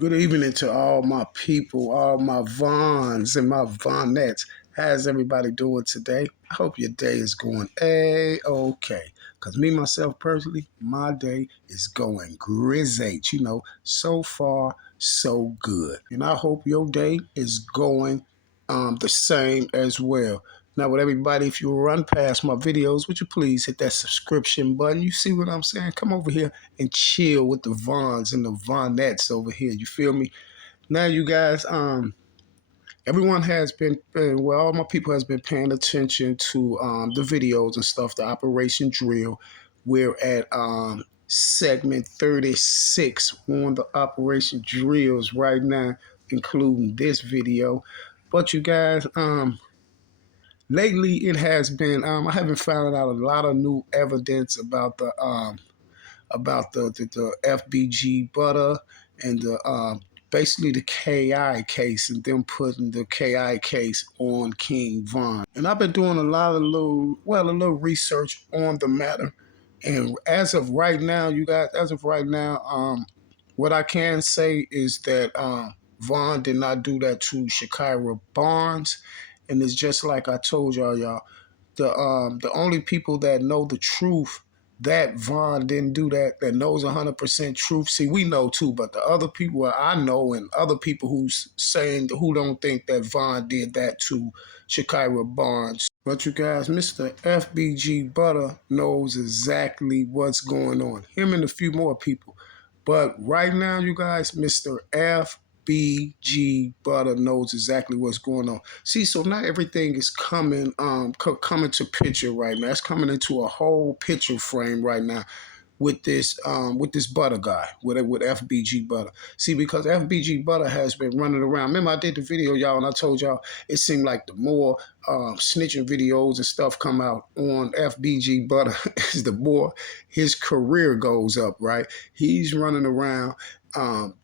Good evening to all my people, all my Vons and my Vonettes. How's everybody doing today? I hope your day is going A-okay. Because me, myself, personally, my day is going grizzate. So far, so good. And I hope your day is going the same as well. Now, with everybody, if you run past my videos, would you please hit that subscription button? You see what I'm saying? Come over here and chill with the Vons and the Vonettes over here. You feel me? Now, you guys, everyone has well, all my people has been paying attention to the videos and stuff, the Operation Drill. We're at segment 36 on the Operation Drills right now, including this video. But you guys, lately it has been I haven't found out a lot of new evidence about the FBG butter and the basically the KI case and them putting the KI case on King Von. And I've been doing a little research on the matter. And as of right now, you guys, what I can say is that Vaughn did not do that to Shakira Barnes. And it's just like I told y'all, the only people that know the truth that Vaughn didn't do that knows 100% truth. See, we know too, but the other people I know and other people who don't think that Vaughn did that to Shakira Barnes. But you guys, Mr. FBG Butter knows exactly what's going on. Him and a few more people. But right now, you guys, Mr. FBG Butter knows exactly what's going on. See, so not everything is coming to picture right now. It's coming into a whole picture frame right now with this Butter guy, with FBG Butter. See, because FBG Butter has been running around. Remember, I did the video, y'all, and I told y'all it seemed like the more snitching videos and stuff come out on FBG Butter, is the more his career goes up, right? He's running around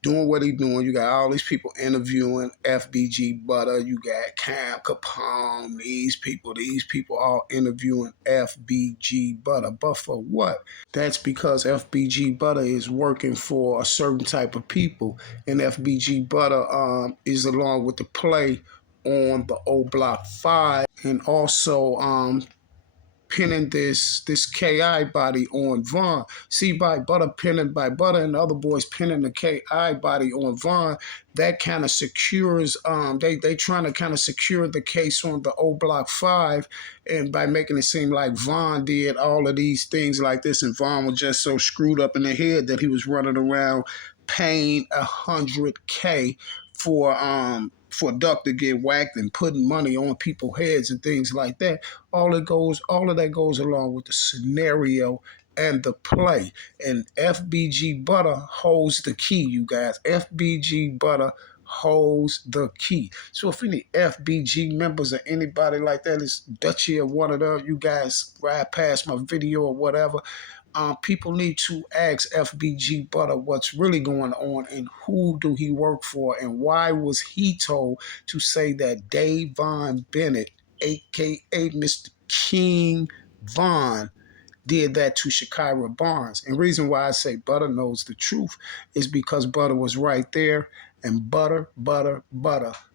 doing what he's doing. You got all these people interviewing FBG Butter. You got Cam Capone. These people all interviewing FBG Butter. But for what? That's because FBG Butter is working for a certain type of people, and FBG Butter is along with the play on the O Block 5, and also pinning this KI body on Vaughn. See, by Butter and the other boys pinning the KI body on Vaughn, that kind of secures they trying to kind of secure the case on the O Block 5, and by making it seem like Vaughn did all of these things like this, and Vaughn was just so screwed up in the head that he was running around paying $100K for a duck to get whacked and putting money on people's heads and things like that. All of that goes along with the scenario and the play. And FBG Butter holds the key, you guys. FBG Butter holds the key. So if any FBG members or anybody like that is Dutchy or one of them, you guys ride past my video or whatever, people need to ask FBG Butter what's really going on and who do he work for and why was he told to say that Davon Bennett, aka Mr. King Von, did that to Shakira Barnes. And reason why I say Butter knows the truth is because Butter was right there, and Butter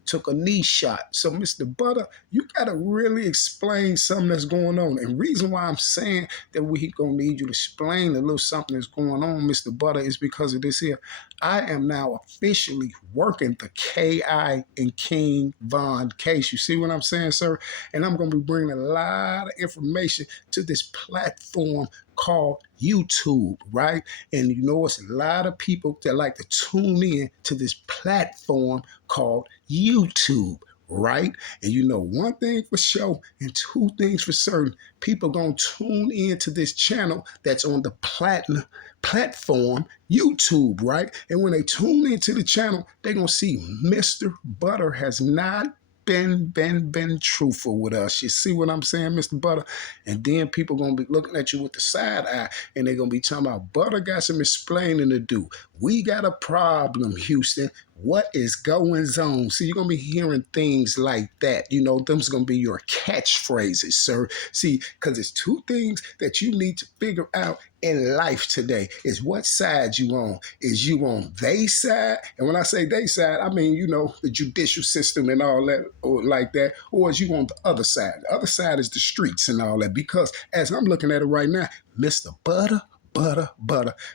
took a knee shot. So, Mr. Butter, you got to really explain something that's going on. And reason why I'm saying that we going to need you to explain a little something that's going on, Mr. Butter, is because of this here. I am now officially working the KI and King Von case. You see what I'm saying, sir? And I'm going to be bringing a lot of information to this platform called YouTube, right? And you know, it's a lot of people that like to tune in to this platform called YouTube, right? And you know, one thing for sure and two things for certain, people gonna tune in to this channel that's on the platform YouTube, right? And when they tune into the channel, they're gonna see Mr. Butter has not been truthful with us. You see what I'm saying, Mr. Butter? And then people gonna be looking at you with the side eye, and they're gonna be talking about Butter got some explaining to do. We got a problem, Houston. What is going on? See, you're going to be hearing things like that. You know, them's going to be your catchphrases, sir. See, because it's two things that you need to figure out in life today is what side you on. Is you on they side? And when I say they side, I mean, you know, the judicial system and all that, or like that, or is you on the other side? The other side is the streets and all that. Because as I'm looking at it right now, Mr. Butter.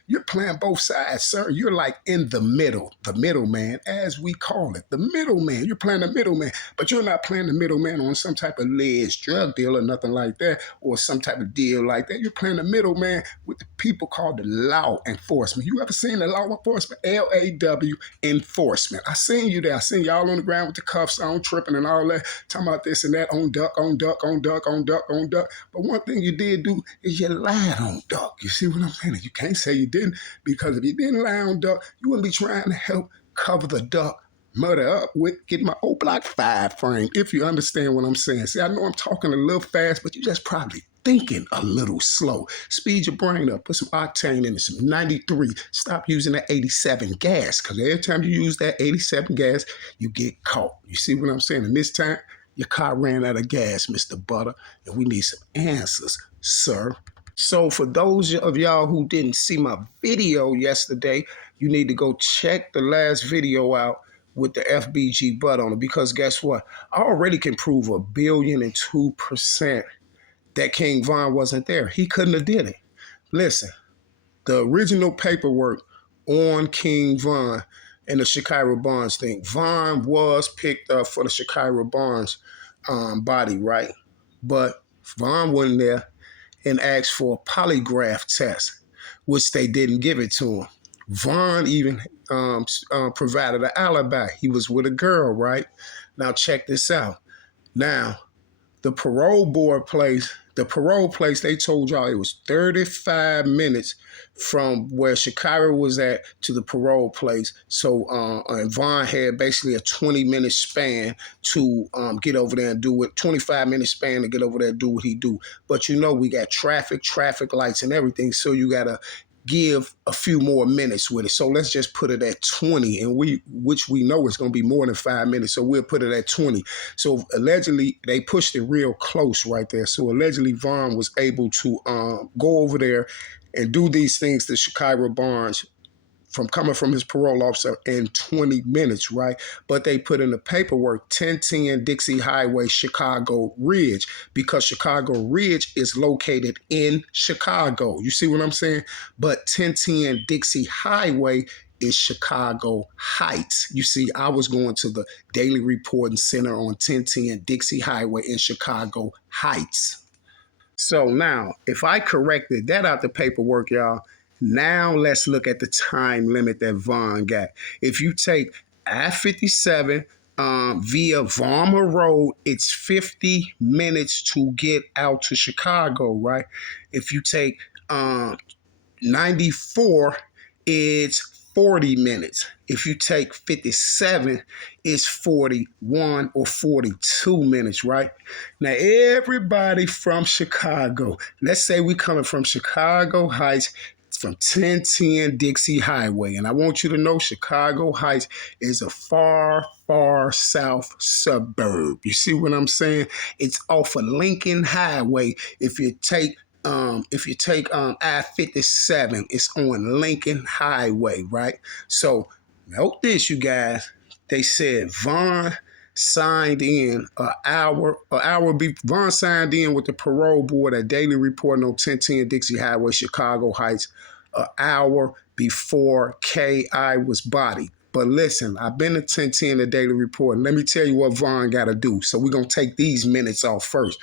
You're playing both sides, sir. You're like in the middleman, as we call it, the middleman. You're playing the middleman, but you're not playing the middleman on some type of alleged drug deal or nothing like that, or some type of deal like that. You're playing the middleman with the people called the law enforcement. You ever seen the law enforcement? LAW enforcement. I seen you there. I seen y'all on the ground with the cuffs on, tripping and all that, talking about this and that, on duck, on duck, on duck, on duck, on duck. But one thing you did do is you lied on duck. You see what I'm saying? You can't say you didn't, because if you didn't lie on duck, you wouldn't be trying to help cover the duck murder up with getting my old block 5 frame, if you understand what I'm saying. See, I know I'm talking a little fast, but you just probably thinking a little slow. Speed your brain up. Put some octane in it, some 93. Stop using that 87 gas, because every time you use that 87 gas, you get caught. You see what I'm saying? And this time, your car ran out of gas, Mr. Butter, and we need some answers, sir. So for those of y'all who didn't see my video yesterday, you need to go check the last video out with the FBG butt on it, because guess what? I already can prove 1,002,000,002% that King Von wasn't there. He couldn't have did it. Listen, the original paperwork on King Von and the Shakira Barnes thing, Von was picked up for the Shakira Barnes body, right? But Von wasn't there and asked for a polygraph test, which they didn't give it to him. Von even provided an alibi. He was with a girl, right? Now check this out. Now, the parole place, they told y'all it was 35 minutes from where Shakira was at to the parole place. So and Von had basically a 20-minute span to get over there and do it, 25-minute span to get over there and do what he do. But you know, we got traffic lights and everything, so you got to give a few more minutes with it. So let's just put it at 20, and which we know is going to be more than 5 minutes, so we'll put it at 20. So allegedly, they pushed it real close right there. So allegedly, Von was able to go over there and do these things to Shakira Barnes coming from his parole officer in 20 minutes, right? But they put in the paperwork 1010 Dixie Highway, Chicago Ridge, because Chicago Ridge is located in Chicago. You see what I'm saying? But 1010 Dixie Highway is Chicago Heights. You see, I was going to the Daily Reporting Center on 1010 Dixie Highway in Chicago Heights. So now, if I corrected that out the paperwork, y'all, now let's look at the time limit that Von got. If you take I-57 via Vollmer Road, it's 50 minutes to get out to Chicago, right? If you take 94, it's 40 minutes. If you take 57, it's 41 or 42 minutes, right? Now, everybody from Chicago, let's say we coming from Chicago Heights, from 1010 Dixie Highway. And I want you to know Chicago Heights is a far, far south suburb. You see what I'm saying? It's off of Lincoln Highway. If you take I-57, it's on Lincoln Highway, right? So note this, you guys. They said Von signed in Von signed in with the parole board at Daily Reporting on 1010 Dixie Highway, Chicago Heights, an hour before K.I. was bodied. But listen, I've been to 1010 the Daily Report. Let me tell you what Von got to do. So we're going to take these minutes off first.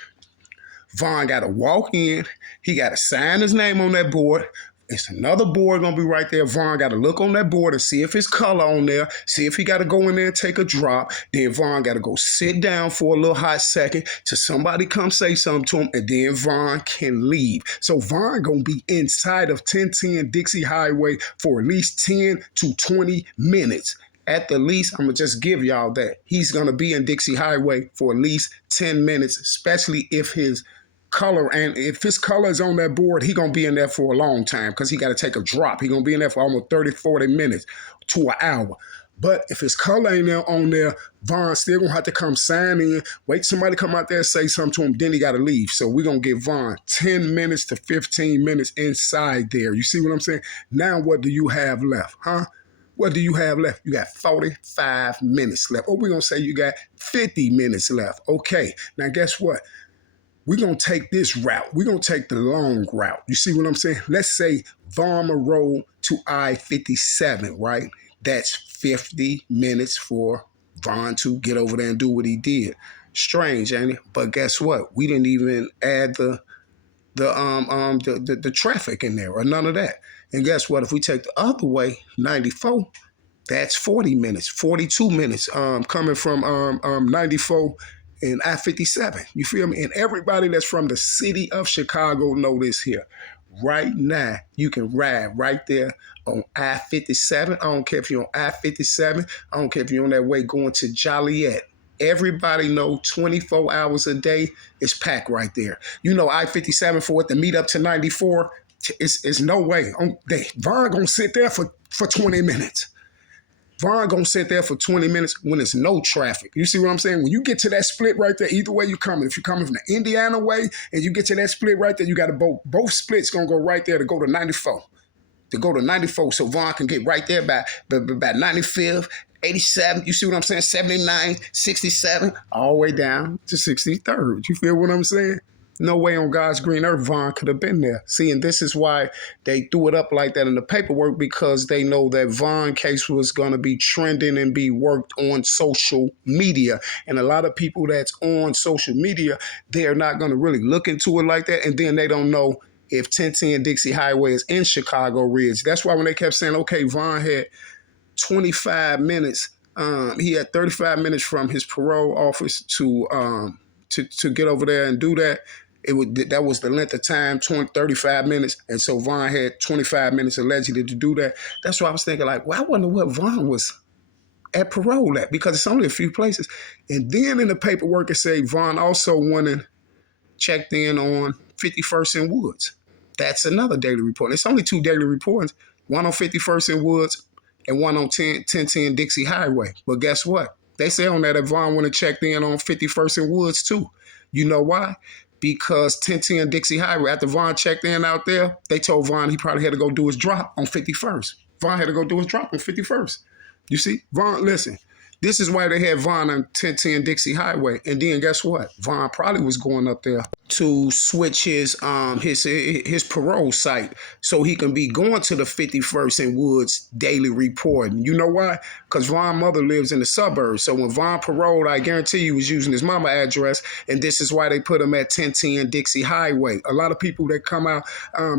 Von got to walk in. He got to sign his name on that board. It's another board going to be right there. Von got to look on that board and see if his color on there, see if he got to go in there and take a drop. Then Von got to go sit down for a little hot second till somebody come say something to him, and then Von can leave. So Von going to be inside of 1010 Dixie Highway for at least 10 to 20 minutes. At the least, I'm going to just give y'all that. He's going to be in Dixie Highway for at least 10 minutes, especially if his color, and if his color is on that board, he gonna be in there for a long time because he got to take a drop. He gonna be in there for almost 30, 40 minutes to an hour. But if his color ain't there on there, Von still gonna have to come sign in, wait somebody come out there and say something to him, then he gotta leave. So we're gonna give Von 10 minutes to 15 minutes inside there. You see what I'm saying? Now what do you have left, huh? What do you have left? You got 45 minutes left. Or we're gonna say you got 50 minutes left. Okay, now guess what? We're going to take this route. We're going to take the long route. You see what I'm saying? Let's say Von Road to I-57, right? That's 50 minutes for Von to get over there and do what he did. Strange, ain't it? But guess what? We didn't even add the traffic in there or none of that. And guess what? If we take the other way, 94, that's 40 minutes, 42 minutes coming from 94 and I-57. You feel me? And everybody that's from the city of Chicago know this here. Right now, you can ride right there on I-57. I don't care if you're on I-57. I don't care if you're on that way going to Joliet. Everybody know 24 hours a day is packed right there. You know I-57 for it to meet up to 94, it's no way. Von gonna sit there for 20 minutes. Von gonna sit there for 20 minutes when there's no traffic. You see what I'm saying? When you get to that split right there, either way you coming. If you're coming from the Indiana way and you get to that split right there, you got to both splits gonna go right there to go to 94. To go to 94, so Von can get right there by 95th, 87, you see what I'm saying? 79, 67, all the way down to 63rd. You feel what I'm saying? No way on God's green earth Von could have been there. See, and this is why they threw it up like that in the paperwork, because they know that Von case was going to be trending and be worked on social media. And a lot of people that's on social media, they're not going to really look into it like that. And then they don't know if 1010 Dixie Highway is in Chicago Ridge. That's why when they kept saying, okay, Von had 25 minutes, he had 35 minutes from his parole office to get over there and do that. That was the length of time, 35 minutes. And so Von had 25 minutes allegedly to do that. That's why I was thinking, like, well, I wonder what Von was at parole at, because it's only a few places. And then in the paperwork, it said Von also checked in on 51st and Woods. That's another daily report. It's only 2 daily reports, one on 51st and Woods and one on 1010 Dixie Highway. But guess what? They say on that Von went and checked in on 51st and Woods too. You know why? Because 1010 Dixie Highway, after Von checked in out there, they told Von he probably had to go do his drop on 51st. Von had to go do his drop on 51st. You see? Von, listen, this is why they had Von on 1010 Dixie Highway. And then guess what? Von probably was going up there to switch his parole site so he can be going to the 51st and Woods daily reporting. You know why? Because Von's mother lives in the suburbs. So when Von paroled, I guarantee you he was using his mama address, and this is why they put him at 1010 Dixie Highway. A lot of people that come out,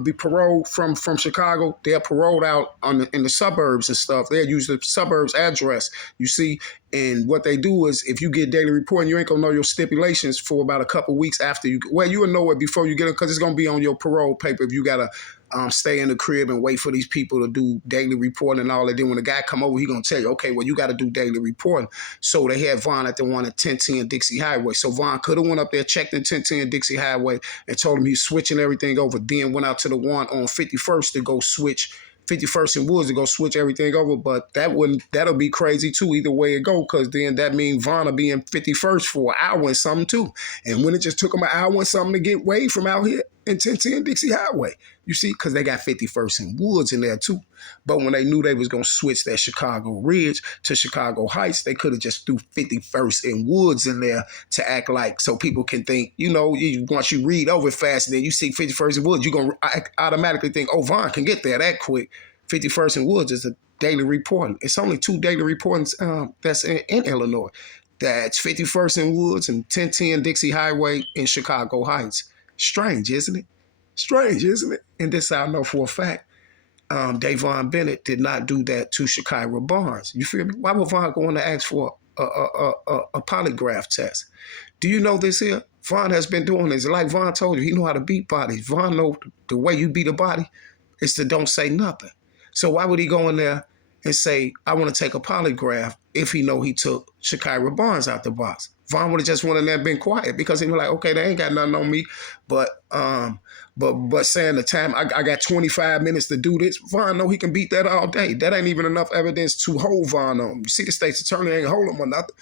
be paroled from Chicago, they're paroled out in the suburbs and stuff. They'll use the suburbs address, you see. And what they do is, if you get daily reporting, you ain't gonna know your stipulations for about a couple weeks after you. Well, you will know it before you get it, because it's gonna be on your parole paper if you gotta stay in the crib and wait for these people to do daily reporting and all that. Then when the guy come over, he gonna tell you, okay, well, you got to do daily reporting. So they had Von at the one at 1010 Dixie Highway. So Von could have went up there, checked in 1010 Dixie Highway, and told him he's switching everything over. Then went out to the one on 51st to go switch 51st and Woods to go switch everything over, but that'll be crazy too, either way it go, because then that means Von will be in 51st for an hour and something too. And when it just took them an hour and something to get way from out here in 1010 Dixie Highway, you see, because they got 51st and Woods in there too. But when they knew they was going to switch that Chicago Ridge to Chicago Heights, they could have just threw 51st and Woods in there to act like, so people can think, you know, once you read over it fast and then you see 51st and Woods, you're going to automatically think, oh, Von can get there that quick. 51st and Woods is a daily reporting. It's only 2 daily reportings that's in Illinois. That's 51st and Woods and 1010 Dixie Highway in Chicago Heights. Strange, isn't it? Strange, isn't it? And this I know for a fact. Davon Bennett did not do that to Shakira Barnes. You feel me? Why would Von go on to ask for a polygraph test? Do you know this here? Von has been doing this. Like Von told you, he know how to beat bodies. Von know the way you beat a body is to don't say nothing. So why would he go in there and say, I want to take a polygraph if he know he took Shakira Barnes out the box. Von would have just went in there and been quiet because he was like, okay, they ain't got nothing on me. But saying the time, I got 25 minutes to do this, Von know he can beat that all day. That ain't even enough evidence to hold Von on. You see, the state's attorney ain't hold him or nothing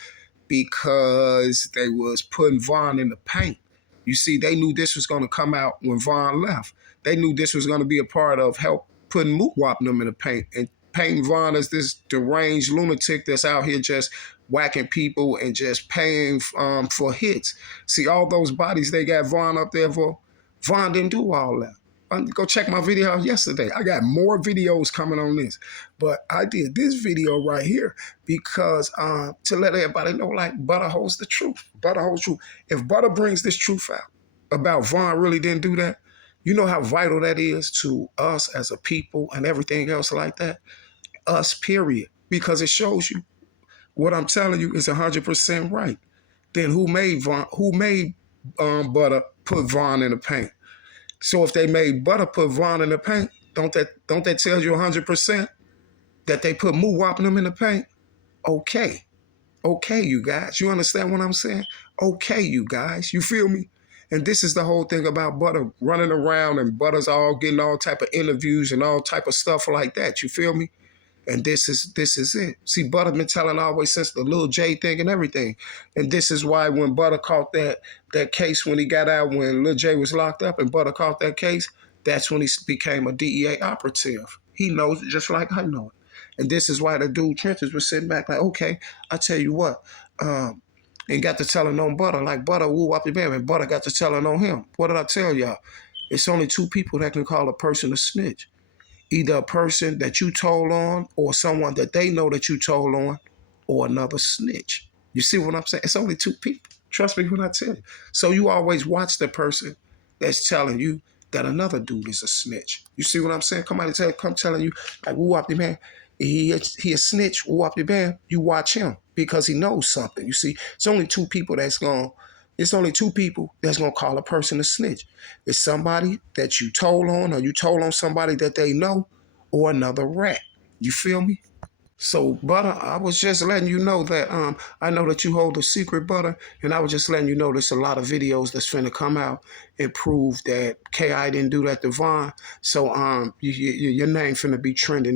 because they was putting Von in the paint. You see, they knew this was going to come out when Von left. They knew this was going to be a part of help putting Moot Whopping them in the paint and painting Von as this deranged lunatic that's out here just whacking people and just paying for hits. See, all those bodies they got Von up there for, Von didn't do all that. Go check my video out yesterday. I got more videos coming on this. But I did this video right here because to let everybody know, like, Butter holds the truth. Butter holds truth. If Butter brings this truth out about Von really didn't do that, you know how vital that is to us as a people and everything else like that? Us, period. Because it shows you what I'm telling you is 100% right. Then who made Butter put Von in the paint? So if they made Butter put Von in the paint, don't that tell you 100% that they put Moo Whopping them in the paint? Okay, you guys, you understand what I'm saying? Okay, you guys, you feel me? And this is the whole thing about Butter running around and Butter's all getting all type of interviews and all type of stuff like that. You feel me? And this is it. See, Butter been telling always since the Lil J thing and everything. And this is why when Butter caught that case when he got out, when Lil J was locked up and Butter caught that case, that's when he became a DEA operative. He knows it just like I know it. And this is why the dude Trenches was sitting back like, okay, I tell you what, and got to telling on Butter, like Butter woo up your man, and Butter got to telling on him. What did I tell y'all? It's only two people that can call a person a snitch. Either a person that you told on or someone that they know that you told on or another snitch. You see what I'm saying? It's only two people. Trust me when I tell you. So you always watch the person that's telling you that another dude is a snitch. You see what I'm saying? Come telling you, like, woo up your man. He a snitch, woo up your man. You watch him because he knows something. You see, it's only two people that's going to call a person a snitch. It's somebody that you told on or you told on somebody that they know or another rat. You feel me? So, Butter, I was just letting you know that I know that you hold a secret, Butter, and I was just letting you know there's a lot of videos that's finna come out and prove that K.I. didn't do that to Von. So your name finna be trending